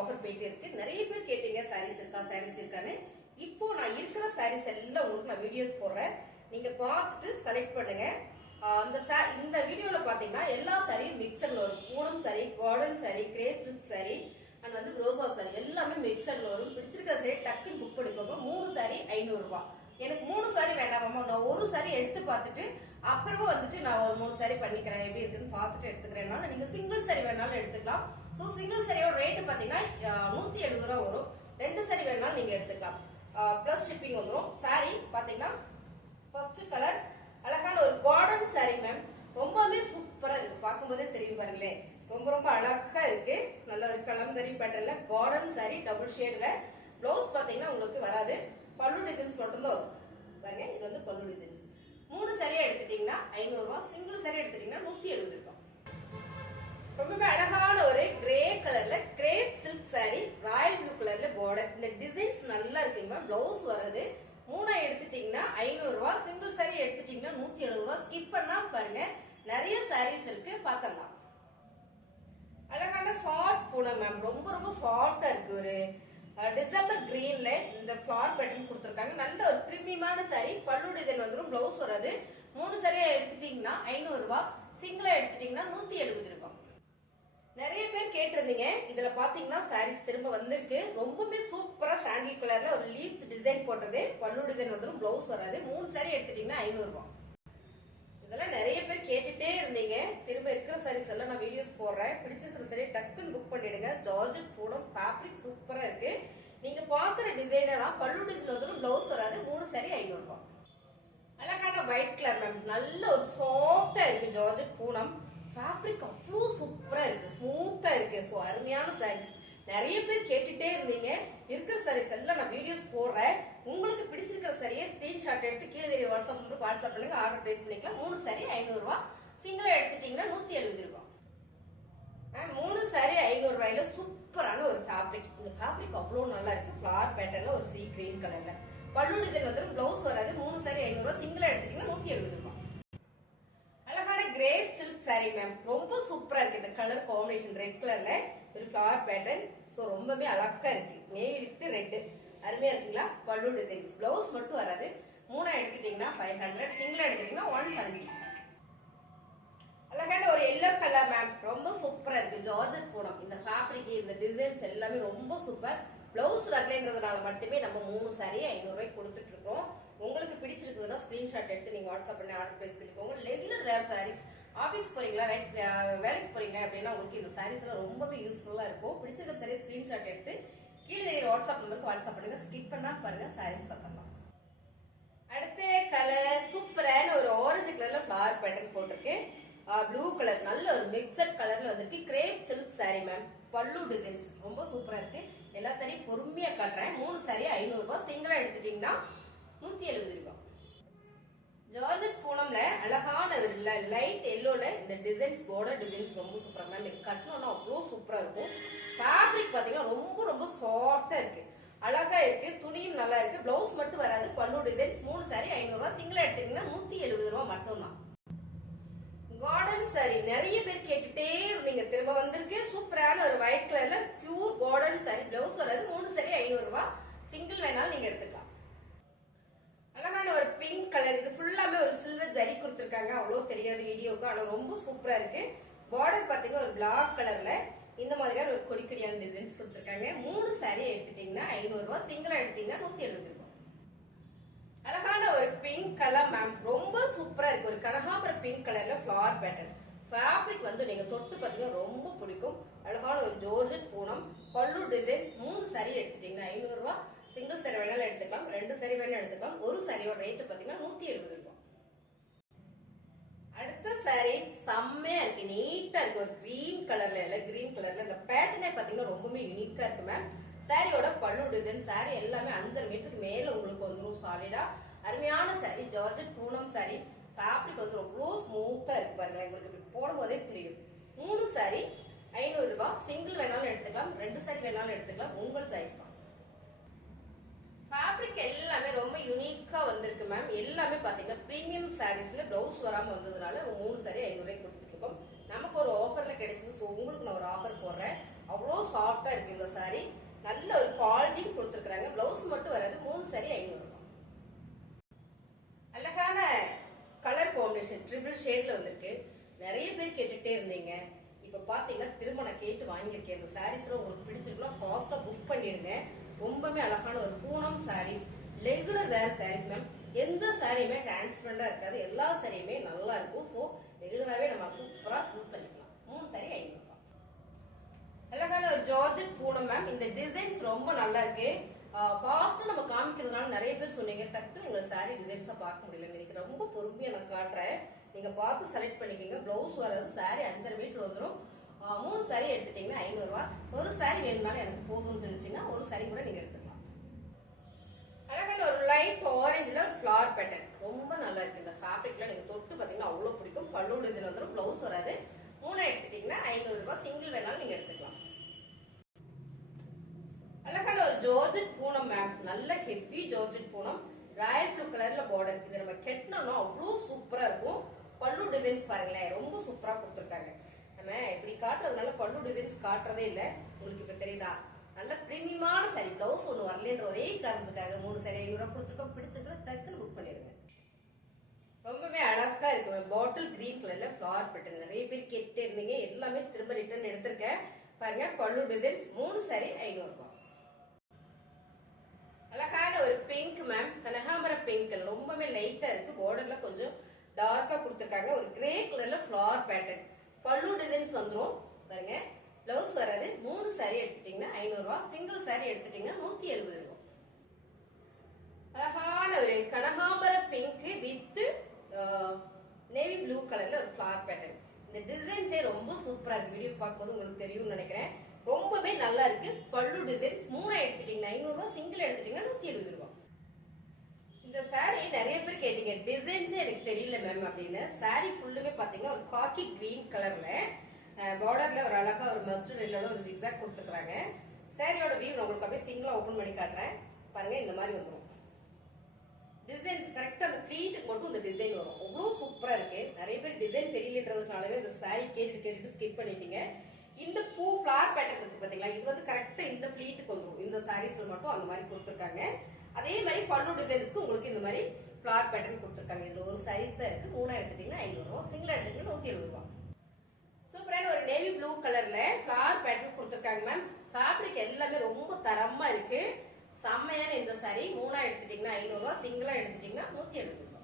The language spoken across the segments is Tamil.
ஆஃபர் போயிட்டு இருக்கு. நிறைய பேர் கேட்டீங்க சாரீஸ் இருக்கா? சாரீஸ் இருக்கான்னு. இப்போ நான் இருக்கிற சாரீஸ் எல்லாம் உங்களுக்கு நான் வீடியோஸ் போடுறேன். நீங்க பார்த்துட்டு செலக்ட் பண்ணுங்க. அந்த இந்த வீடியோல பாத்தீங்கன்னா எல்லா சாரியும் மிக்சர்ல வரும். Poonam sari cotton sari crepe silk sari and வந்து ரோசா சாரி எல்லாமே மிக்சர்ல வரும். பிடிச்சிருக்கிற சாரி டக்குன்னு புக் பண்ணிக்கோங்க. மூணு சாரி ஐநூறு ரூபாய் எனக்கு மூணு சாரி வேண்டாமாமா நான் ஒரு சாரி எடுத்து பார்த்துட்டு அப்புறமா வந்துட்டு நான் ஒரு மூணு சாரி பண்ணிக்கிறேன். எப்படி இருக்குன்னு பார்த்துட்டு எடுத்துக்கிறேன்னா நீங்க சிங்கிள் சாரி வேணாலும் எடுத்துக்கலாம். ஸோ சிங்கிள் சரியோட ரேட்டு பார்த்தீங்கன்னா நூற்றி எழுபது ரூபா வரும். ரெண்டு சரி வேணாலும் நீங்கள் எடுத்துக்கலாம். ப்ளஸ் ஷிப்பிங் வந்துடும் சாரி பார்த்தீங்கன்னா ஃபர்ஸ்ட் கலர் அழகான ஒரு கார்டன் சாரி மேம் ரொம்பவே சூப்பராக இருக்கு. பார்க்கும்போதே தெரியும் பாருங்களேன். ரொம்ப ரொம்ப அழகா இருக்கு. நல்ல ஒரு கலங்கரி பேட்டர்ல கார்டன் சாரி டபுள் ஷேட்ல ப்ளவுஸ் பார்த்தீங்கன்னா உங்களுக்கு வராது. பல்லு டிசைன்ஸ் மட்டும்தான் வரும். பாருங்க இது வந்து பல்லு டிசைன்ஸ் மூணு சரியா எடுத்துட்டீங்கன்னா ஐநூறுரூவா சிங்கிள் சாரி எடுத்துட்டீங்கன்னா நூற்றி எழுபது ரூபா. ரொம்பவே அழகான ஒரு கிரே கலர்ல crepe silk sari royal blue கலர்ல பார்டர் இந்த டிசைன்ஸ் நல்லா இருக்குங்க பிளவுஸ் வருது மூணா எடுத்துட்டீங்கன்னா ஐநூறு ரூபா. சிங்கிள் சாரி எடுத்துட்டீங்கன்னா நூத்தி எழுபது ரூபா. ஸ்கிப் பண்ணா பாருங்க. நிறைய சாரீஸ் இருக்கு. பார்த்தலாம் அழகான சாஃப்ட் பூனம் மேம் ரொம்ப ரொம்ப சாஃப்டா இருக்கு ஒரு டிசம்பர் கிரீன்ல இந்த ஃபிளார் பேட்டர்ன் கொடுத்துருக்காங்க. நல்ல ஒரு பிரீமியமான சாரி பல்லு டிசைன் வந்துடும் பிளவுஸ் வராது மூணு சரியா எடுத்துட்டீங்கன்னா ஐநூறு ரூபாய் சிங்கிளா எடுத்துட்டீங்கன்னா நூத்தி எழுபது ரூபாய் நிறைய பேர் கேட்டிருந்தீங்க. இதுல பாத்தீங்கன்னா சாரீஸ் திரும்ப வந்திருக்கு. ரொம்பவே சூப்பரா ஷாண்டில் கலர்ல ஒரு லீஃப் டிசைன் போட்டது. பல்லு டிசைன் வந்துடும் பிளவுஸ் வராது. மூணு சாரி எடுத்துட்டீங்கன்னா ஐநூறு ரூபாய் இதெல்லாம் நிறைய பேர் கேட்டுட்டே இருந்தீங்க. திரும்ப இருக்கிற சாரீஸ் எல்லாம் நான் வீடியோஸ் போடுறேன். பிடிச்சிருக்கிற சாரி டக்குன்னு புக் பண்ணிடுங்க. ஜார்ஜட் பூனம் ஃபேப்ரிக் சூப்பரா இருக்கு. நீங்க பாக்குற டிசைனர் தான் பல்லு டிசைன் வந்துடும் பிளவுஸ் வராது. மூணு சாரி ஐநூறு ரூபாய் அழகான ஒயிட் கலர் மேம் நல்ல ஒரு சாஃப்டா இருக்கு ஜார்ஜட் பூனம். ஃபேப்ரிக் அவ்வளோ சூப்பராக இருக்குது ஸ்மூத்தாக இருக்குது ஸோ அருமையான சாரீஸ் நிறைய பேர் கேட்டுட்டே இருந்தீங்க. இருக்கிற சாரீஸ் எல்லாம் நான் வீடியோஸ் போடுறேன். உங்களுக்கு பிடிச்சிருக்கிற சரியை ஸ்கிரீன்ஷாட் எடுத்து கீழே தெரிய வாட்ஸ்அப் நம்பருக்கு வாட்ஸ்அப் பண்ணுங்க. ஆர்டர் பிளேஸ் பண்ணிக்கலாம். மூணு சாரி ஐநூறுரூவா சிங்கிளாக எடுத்துட்டிங்கன்னா எடுத்துட்டீங்கன்னா எழுபது ரூபா. மூணு சாரி ஐநூறு ரூபாயில சூப்பரான ஒரு ஃபேப்ரிக் இந்த ஃபேப்ரிக் அவ்வளோ நல்லா இருக்கு. ஃபிளார் பேட்டர்ல ஒரு சீ கிரீன் கலர்ல பல்லு டிசைன் வந்து பிளவுஸ் வராது. மூணு சாரி ஐநூறு சிங்கிளாக சிங்கிளா எடுத்துட்டீங்கன்னா நூத்தி எழுபது ரூபாய் சரி மேம் ரொம்ப சூப்பரா இருக்கு. இந்த கலர் காம்பினேஷன் ரெட் கலர்ல ஒரு ஃபிளவர் பேட்டர்ன் ஸோ ரொம்பவே அழகா இருக்கு. நேவி வித் ரெட் அருமையா இருக்குங்களா? பல்லு டிசைன்ஸ் பிளவுஸ் மட்டும் வராது. மூணா எடுத்துட்டீங்கன்னா ஃபைவ் ஹண்ட்ரட் சிங்கிளா எடுத்துட்டீங்கன்னா ஒன் செவன்டி அழகான ஒரு எல்லோ கலர் மேம் ரொம்ப சூப்பரா இருக்கு. ஜார்ஜட் போனோம் இந்த ஃபேப்ரிக் இந்த டிசைன்ஸ் எல்லாமே ரொம்ப சூப்பர் பிளவுஸ் வரலன்றதுனால மட்டுமே நம்ம மூணு சாரியை ஐநூறு ரூபாய்க்கு கொடுத்துட்டு இருக்கோம் உங்களுக்கு பிடிச்சிருக்குதுன்னா ஸ்கிரீன்ஷாட் எடுத்து நீங்க வாட்ஸ்அப் பண்ணி ஆர்டர் பிளேஸ் பண்ணிக்கோங்க. ரெகுலர் வேறு சாரீஸ் ஆபீஸ் போறீங்களா? வேலைக்கு வேலைக்கு போறீங்க அப்படின்னா உங்களுக்கு இந்த சாரீஸ் எல்லாம் ரொம்பவே யூஸ்ஃபுல்லா இருக்கும். பிடிச்சிருக்க சாரி ஸ்கிரீன்ஷாட் எடுத்து கீழே வாட்ஸ்அப் நம்பருக்கு வாட்ஸ்அப் பண்ணுங்க. ஸ்கிப் பண்ணா பாருங்க சாரீஸ் பார்த்தலாம் அடுத்த கலர் சூப்பரான ஒரு ஆரஞ்சு கலர்ல ஃபிளவர் பேட்டர்ன் போட்டிருக்கேன் ப்ளூ கலர் நல்ல ஒரு மிக்சட் கலர்ல வந்திருக்கு. Crepe silk sari ma'am pallu designs ரொம்ப சூப்பரா இருக்கு. எல்லா சாரியும் பொறுமையா காட்டுறேன். மூணு சாரி ஐநூறு ரூபாய் சிங்கிளா எடுத்துட்டீங்கன்னா நூத்தி எழுபது ரூபாய். ஜார்ஜட் பூனம்ல அழகான ஒரு லைட் எல்லோல இந்த டிசைன்ஸ் பார்டர் டிசைன்ஸ் ரொம்ப சூப்பரா மேம் இது கட்டணும்னா அவ்வளோ சூப்பரா இருக்கும். ஃபேப்ரிக் பாத்தீங்கன்னா ரொம்ப ரொம்ப சாஃப்டா இருக்கு. அழகா இருக்கு. துணியும் நல்லா இருக்கு. பிளவுஸ் மட்டும் வராது. பல்லு டிசைன்ஸ் மூணு சாரி ஐநூறு ரூபாய் சிங்கிளா எடுத்தீங்கன்னா நூத்தி எழுபது ரூபாய் மட்டும்தான். கார்டன் சாரி நிறைய பேர் கேட்டுட்டே இருந்தீங்க. திரும்ப வந்திருக்கு. சூப்பரான ஒரு ஒயிட் கலர்ல பியூர் கார்டன் சாரி பிளவுஸ் வராது. மூணு சாரி ஐநூறு ரூபாய் சிங்கிள் வேணாலும் நீங்க எடுத்துக்கலாம். அழகான ஒரு பிங்க் கலர் இது ஃபுல்லாமே ஒரு சில்வர் ஜரி கொடுத்துருக்காங்க. அவ்வளோ தெரியாது வீடியோக்கு ஆனால் ரொம்ப சூப்பரா இருக்கு. பார்டர் பார்த்தீங்கன்னா ஒரு பிளாக் கலர்ல இந்த மாதிரியான ஒரு கொடிக்கடியான டிசைன்ஸ் கொடுத்துருக்காங்க. மூணு சாரீ எடுத்துட்டீங்கன்னா ஐநூறு சிங்கிளாக சிங்கிளா எடுத்தீங்கன்னா நூத்தி எழுபது ரூபாய். அழகான ஒரு பிங்க் கலர் மேம் ரொம்ப சூப்பரா இருக்கு. ஒரு கனகாபுரம் பிங்க் கலர்ல ஃபிளவர் பேட்டர்ன் ஃபேப்ரிக் வந்து நீங்க தொட்டு பாத்தீங்கன்னா ரொம்ப பிடிக்கும். அழகான ஒரு ஜோர்ஜட் பூனம். பல்லு டிசைன்ஸ் மூணு சாரி எடுத்துட்டீங்கன்னா ஐநூறு ரூபாய். சிங்கிள் சரி வேணாலும் எடுத்துக்கலாம். ரெண்டு சரி வேணாலும் எடுத்துக்கலாம். ஒரு சாரியோட ரேட்டு பாத்தீங்கன்னா நூத்தி எழுபது ரூபாய். அடுத்த சாரி செம்மையா இருக்கு. நீட்டா இருக்கு. ஒரு கிரீன் கலர்ல இல்ல கிரீன் கலர்ல இந்த பேட்டர்னே பாத்தீங்கன்னா ரொம்பவே யூனிக்கா இருக்கு மேம் சாரியோட பல்லு டிசைன் சாரி எல்லாமே அஞ்சரை மீட்டருக்கு மேல உங்களுக்கு வந்துடும் சாலிடா அருமையான சாரி ஜார்ஜட் பூனம் சாரி ஃபேப்ரிக் வந்து ரொம்ப ஸ்மூத்தா இருக்கு பாருங்க. உங்களுக்கு இப்படி போடும் போதே தெரியும். மூணு சாரி ஐநூறு ரூபாய். சிங்கிள் வேணாலும் எடுத்துக்கலாம். ரெண்டு சாரி வேணாலும் எடுத்துக்கலாம். உங்கள் சாய்ஸ் தான். ஃபேப்ரிக் எல்லாமே ரொம்ப யூனிக்காக வந்திருக்கு மேம் எல்லாமே பார்த்தீங்கன்னா ப்ரீமியம் சாரீஸில் ப்ளவுஸ் வராமல் வந்ததுனால மூணு சாரி ஐநூறுரூவாய்க்கு கொடுத்துருக்கோம் நமக்கு ஒரு ஆஃபரில் கிடைச்சது ஸோ உங்களுக்கு நான் ஒரு ஆஃபர் போடுறேன். அவ்வளோ சாஃப்டாக இருக்குது இந்த சாரி நல்ல ஒரு குவாலிட்டி கொடுத்துருக்குறாங்க. ப்ளவுஸ் மட்டும் வராது மூணு சாரி ஐநூறுரூவா அழகான கலர் காம்பினேஷன் ட்ரிபிள் ஷேடில் வந்திருக்கு. நிறைய பேர் கேட்டுகிட்டே இருந்தீங்க. இப்போ பார்த்தீங்கன்னா திரும்ப நான் கேட்டு வாங்கியிருக்கேன். இந்த சாரீஸ்ல உங்களுக்கு பிடிச்சிருக்குன்னா ஃபாஸ்ட்டாக புக் பண்ணிடுங்க. ரொம்பவே அழகான ஒரு Poonam sarees regular wear sarees ma'am எந்த சாரியுமே டிரான்ஸ்பரண்டா இருக்காது. எல்லா சாரியுமே நல்லா இருக்கும். ஸோ ரெகுலராகவே நம்ம சூப்பரா யூஸ் பண்ணிக்கலாம். மூணு சாரி ஐநூறு அழகான ஒரு ஜார்ஜட் பூனம் மேம் இந்த டிசைன்ஸ் ரொம்ப நல்லா இருக்கு. ஃபாஸ்ட் நம்ம காமிக்கிறதுனால நிறைய பேர் சொன்னீங்க டக்குன்னு எங்களுக்கு சாரி டிசைன்ஸா பார்க்க முடியல எனக்கு ரொம்ப பொறுமையா நான் காட்டுறேன். நீங்க பார்த்து செலக்ட் பண்ணிக்கோங்க. ப்ளவுஸ் வர்றது சாரி அஞ்சரை மீட்டர் வந்துடும் மூணு சாரி எடுத்துட்டீங்கன்னா ஐநூறு ரூபாய் ஒரு சாரி வேணும்னாலும் எனக்கு போதும்னு நினைச்சீங்கன்னா ஒரு சாரி கூட நீங்க எடுத்துக்கலாம். அழகான ஒரு லைட் ஆரஞ்சுல ஒரு ஃபிளவர் பேட்டர்ன் ரொம்ப நல்லா இருக்கு. இந்த ஃபேப்ரிக்ல நீங்க தொட்டு பாத்தீங்கன்னா அவ்வளவு பிடிக்கும். பல்லு டிசைன் வந்துடும் பிளவுஸ் வராது. மூணு எடுத்துட்டீங்கன்னா ஐநூறு ரூபாய் சிங்கிள் வேணாலும் நீங்க எடுத்துக்கலாம். அழகான ஒரு ஜோர்ஜெட் பூனம் மேம் நல்ல heavy georgette Poonam. Royal blue கலர்ல பார்டர் இது நம்ம கெட்டினோம்னா அவ்வளோ சூப்பரா இருக்கும். பல்லு டிசைன்ஸ் பாருங்களேன் ரொம்ப சூப்பரா கொடுத்துருக்காங்க. நம்ம இப்படி காட்டுறதுனால பல்லு டிசைன்ஸ் காட்டுறதே இல்ல. உங்களுக்கு இப்ப தெரியுதா? நல்ல பிரீமியமான சாரி பிளவுஸ் ஒண்ணு வரலன்ற ஒரே காரணத்துக்காக மூணு சாரி ஐநூறு ரூபாய் கொடுத்துருக்கோம். பிடிச்சிருக்கோம் டக்குன்னு புக் பண்ணிடுங்க. ரொம்பவே அழகா இருக்கு பாட்டில் கிரீன் கலர்ல ஃபிளவர் பேட்டர்ன் நிறைய பேர் கேட்டுட்டே இருந்தீங்க. எல்லாமே திரும்ப ரிட்டர்ன் எடுத்திருக்கேன். பாருங்க பல்லு டிசைன்ஸ் மூணு சாரி ஐநூறு ரூபாய் அழகான ஒரு பிங்க் மேம் கனகாமர பிங்க் ரொம்பவே லைட்டா இருக்கு. பார்டர்ல கொஞ்சம் டார்க்கா கொடுத்துருக்காங்க. ஒரு கிரே கலர்ல ஃபிளவர் பேட்டர்ன் பல்லு டிசைன்ஸ் வந்துடும் பாருங்க. பிளவுஸ் வராது மூணு சாரி எடுத்துட்டீங்கன்னா ஐநூறு ரூபாய் சிங்கிள் சாரி எடுத்துட்டீங்கன்னா நூத்தி எழுபது ரூபாய் அழகான ஒரு கனகாம்பர பிங்க் வித் நேவி ப்ளூ கலர்ல ஒரு ஃபிளார் பேட்டர்ன் இந்த டிசைன்ஸே ரொம்ப சூப்பரா இருக்கு. வீடியோ பார்க்கும்போது உங்களுக்கு தெரியும்னு நினைக்கிறேன். ரொம்பவே நல்லா இருக்கு. பல்லு டிசைன்ஸ் மூணா எடுத்துட்டீங்கன்னா ஐநூறு ரூபாய் சிங்கிள் எடுத்துட்டீங்கன்னா நூத்தி எழுபது ரூபாய் இந்த saree நிறைய பேர் கேட்டீங்க. டிசைன்ஸே எனக்கு தெரியல மேம் அப்படின்னு. Saree ஃபுல்லுமே பாத்தீங்கன்னா ஒரு காக்கி கிரீன் கலர்ல பார்டர்ல ஒரு அழகா ஒரு மஸ்டர்ட் எல்லோட ஒரு ஜிக்ஸாக் கொடுத்துருக்காங்க சாரியோட வியூ உங்களுக்கு அப்படியே சிங்கிளா ஓபன் பண்ணி காட்டுறேன். பாருங்க இந்த மாதிரி வந்துடும் டிசைன்ஸ் கரெக்டா அந்த ப்ளீட்டுக்கு மட்டும் இந்த டிசைன் வரும். அவ்வளவு சூப்பரா இருக்கு. நிறைய பேர் டிசைன் தெரியலன்றதுனாலவே இந்த saree கேட்டுட்டு கேட்டுட்டு ஸ்கிப் பண்ணிட்டீங்க. இந்த பூ ஃபிளார் பேட்டர்ன் இருக்கு பாத்தீங்களா? இது வந்து கரெக்டா இந்த ப்ளீட்டுக்கு வந்துடும் இந்த சாரீஸ்ல மட்டும் அந்த மாதிரி கொடுத்துருக்காங்க. அதே மாதிரி பல்லு டிசைன்ஸ்க்கு உங்களுக்கு இந்த மாதிரி ஃபிளார் பேட்டர்ன் கொடுத்துருக்காங்க. இதுல ஒரு சைஸ் தான் இருக்கு. மூணா எடுத்துட்டீங்கன்னா ஐநூறு ரூபா சிங்கிள் எடுத்துட்டீங்கன்னா நூத்தி எழுபது ரூபா சூப்பரான ஒரு நேவி ப்ளூ கலர்ல ஃபிளார் பேட்டர்ன் கொடுத்துருக்காங்க மேம் ஃபேப்ரிக் எல்லாமே ரொம்ப தரமா இருக்கு. செம்மையான இந்த சாரி மூணா எடுத்துட்டீங்கன்னா ஐநூறு ரூபா சிங்கிளா எடுத்துட்டீங்கன்னா நூத்தி எழுபது ரூபா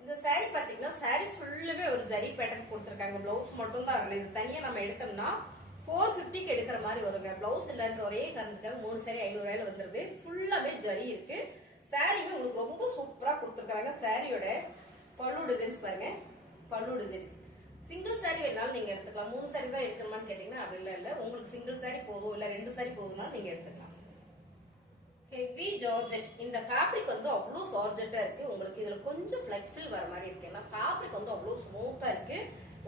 இந்த சாரி பாத்தீங்கன்னா சாரி ஃபுல்லுமே ஒரு ஜரி பேட்டர்ன் கொடுத்துருக்காங்க. பிளவுஸ் மட்டும் தான் வரல. இது தனியா நம்ம எடுத்தோம்னா ஃபோர் ஃபிஃப்டிக்கு எடுக்கிற மாதிரி வருங்க. பிளவுஸ் இல்லைன்ற ஒரே காரணத்துக்காக மூணு சாரி ஐநூறு ரூபாயில வந்துருது. ஃபுல்லாமே ஜரி இருக்கு. சாரியுமே உங்களுக்கு ரொம்ப சூப்பரா கொடுத்துருக்காங்க சாரியோட பல்லு டிசைன்ஸ் பாருங்க. பல்லு டிசைன்ஸ் சிங்கிள் சாரி வேணாலும் நீங்க எடுத்துக்கலாம். மூணு சாரி தான் எடுக்கணுமான்னு கேட்டீங்கன்னா அப்படி இல்ல இல்ல. உங்களுக்கு சிங்கிள் சாரி போதும் இல்ல ரெண்டு சாரி போதும்னா நீங்க எடுத்துக்கலாம். ஹெவி ஜார்ஜெட் இந்த ஃபேப்ரிக் வந்து அவ்வளோ ஜார்ஜெட்டா இருக்கு. உங்களுக்கு இதில் கொஞ்சம் ஃபிளெக்சிபிள் வர மாதிரி இருக்கு. ஏன்னா ஃபேப்ரிக் வந்து அவ்வளோ ஸ்மூத்தாக இருக்கு.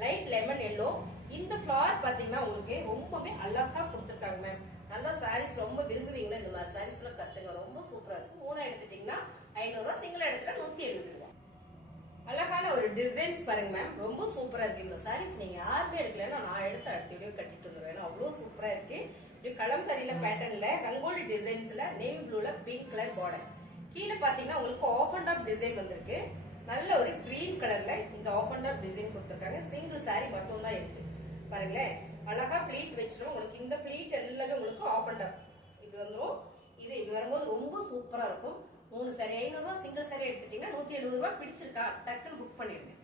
லைட் லெமன் எல்லோ இந்த ஃபிளவர் பாத்தீங்கன்னா உங்களுக்கு ரொம்பவே அழகா கொடுத்துருக்காங்க மேம் நல்லா சாரீஸ் ரொம்ப விரும்புவீங்களா இந்த மாதிரி சாரீஸ் எல்லாம் கட்டுங்க. ரொம்ப சூப்பரா இருக்கும். மூணா எடுத்துட்டீங்கன்னா ஐநூறு ரூபா சிங்கிள் எடுத்துட்டா நூத்தி எழுபது ரூபா அழகான ஒரு டிசைன்ஸ் பாருங்க மேம் ரொம்ப சூப்பரா இருக்கு. இந்த சாரீஸ் நீங்க யாருமே எடுக்கலன்னா நான் எடுத்து அடுத்த வீடியோ கட்டிட்டு வருவேன். அவ்வளவு சூப்பரா இருக்கு. இப்படி கலம்கரியில பேட்டர்ன்ல ரங்கோலி டிசைன்ஸ்ல நேவி ப்ளூல பிங்க் கலர் பார்டர் கீழே பாத்தீங்கன்னா உங்களுக்கு ஆஃப் அண்ட் ஆஃப் டிசைன் வந்திருக்கு. நல்ல ஒரு கிரீன் கலர்ல இந்த ஆஃப் அண்ட் ஆஃப் டிசைன் கொடுத்துருக்காங்க. சிங்கிள் சாரி மட்டும் தான் இருக்கு. பாருங்களேன் அழகா ப்ளீட் வச்சிடும் உங்களுக்கு இந்த ப்ளீட் எல்லாமே உங்களுக்கு ஆஃப் அண்ட் ஆஃப் இது வந்துடும் இது இது வரும்போது ரொம்ப சூப்பரா இருக்கும். மூணு சாரி ஐநூறுரூவா சிங்கிள் சாரி எடுத்துட்டீங்கன்னா நூத்தி எழுபது ரூபாய் பிடிச்சிருக்கா. டக்குன்னு புக் பண்ணிடுங்க.